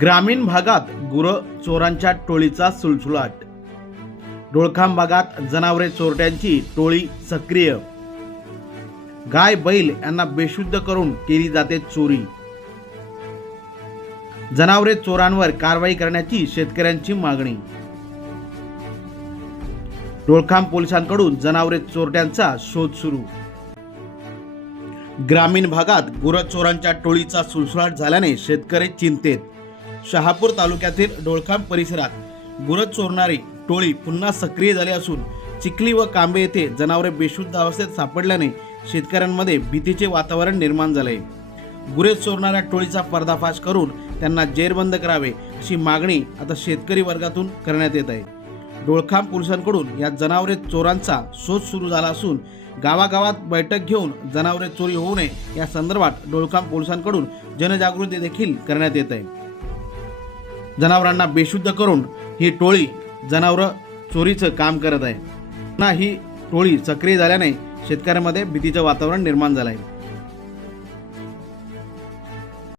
ग्रामीण भागात गुरं चोरांच्या टोळीचा सुळसुळाट. डोळखाम भागात जनावरे चोरट्यांची टोळी सक्रिय. गाय बैल यांना बेशुद्ध करून केली जाते चोरी. जनावरे चोरांवर कारवाई करण्याची शेतकऱ्यांची मागणी. डोळखाम पोलिसांकडून जनावरे चोरट्यांचा शोध सुरू. ग्रामीण भागात गुरचोरांच्या टोळीचा सुळसुळाट झाल्याने शेतकरी चिंतेत. शहापूर तालुक्यातील डोळखाम परिसरात गुरं चोरणारी टोळी पुन्हा सक्रिय झाली असून चिखली व कांबे येथे जनावरे बेशुद्ध अवस्थेत सापडल्याने शेतकऱ्यांमध्ये भीतीचे वातावरण निर्माण झाले. गुरे चोरणाऱ्या टोळीचा पर्दाफाश करून त्यांना जेरबंद करावे अशी मागणी आता शेतकरी वर्गातून करण्यात येत आहे. डोळखाम पोलिसांकडून या जनावरे चोरांचा शोध सुरू झाला असून गावागावात बैठक घेऊन जनावरे चोरी होऊ नये या संदर्भात डोळखाम पोलिसांकडून जनजागृती देखील करण्यात येत आहे. जनावरांना बेशुद्ध करून ही टोळी जनावरं चोरीचं काम करत आहे. ना ही टोळी सक्रिय झाल्याने शेतकऱ्यांमध्ये भीतीचं वातावरण निर्माण झालं आहे